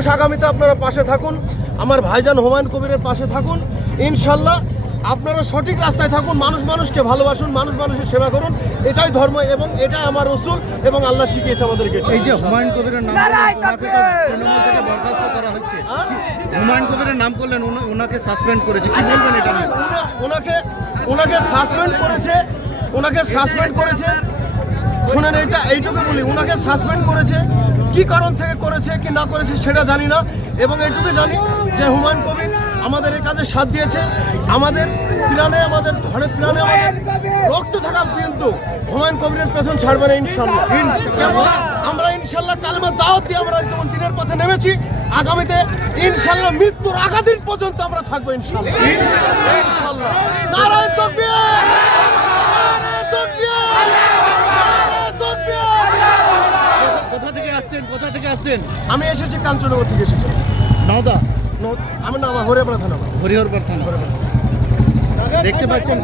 মানুষ আগামীতে আপনারা পাশে থাকুন। আমার ভাইজান হুমায়ুন কবিরের পাশে থাকুন। ইনশাল্লাহ আপনারা সঠিক রাস্তায় থাকুন মানুষ মানুষকে ভালোবাসুন মানুষ মানুষের সেবা করুন। এটাই ধর্ম এবং এটাই আমার রসুল এবং আল্লাহ শিখিয়েছে আমাদেরকে। এই যে হুমায়ুন কবিরের নাম বরখাস্ত করা হচ্ছে? হুমায়ুন কবিরের নাম করলেন ওনাকে সাসপেন্ড করেছে। কি বলবেন এটা? ওনাকে ওনাকে সাসপেন্ড করেছে। ওনাকে সাসপেন্ড করেছে। শুনেন এইটা এইটুকু বলি, ওনাকে সাসপেন্ড করেছে, কি কারণ থেকে করেছে, কি না করেছে সেটা জানি না। এবং এইটুকু জানি যে হুমায়ুন কবির আমাদের এই কাজে সাথ দিয়েছে। আমাদের প্রাণে, আমাদের ধরে প্রাণে আমাদের রক্ত থাকা কিন্তু হুমায়ুন কবিরের পেছন ছাড়বে না ইনশাল্লাহ আমরা ইনশাল্লাহ কালেমার দাওয়াত দিয়ে আমরা যেমন দিনের পথে নেমেছি। আগামীতে ইনশাল্লাহ মৃত্যুর আগাদিন পর্যন্ত আমরা থাকব ইনশাল্লাহ ইনশাল্লাহ নারায়ণ তকবীর নারায়ণ তকবীর নারায়ণ তকবীর কোথা- কোথা থেকে আসছেন কোথা থেকে আসছেন? আমি এসেছি কাঞ্চনগর থেকে এসেছি। নওদা? আমার আমি না আমার। হরিহর থানা হরিহরপাড় থানা দেখতে পাচ্ছেন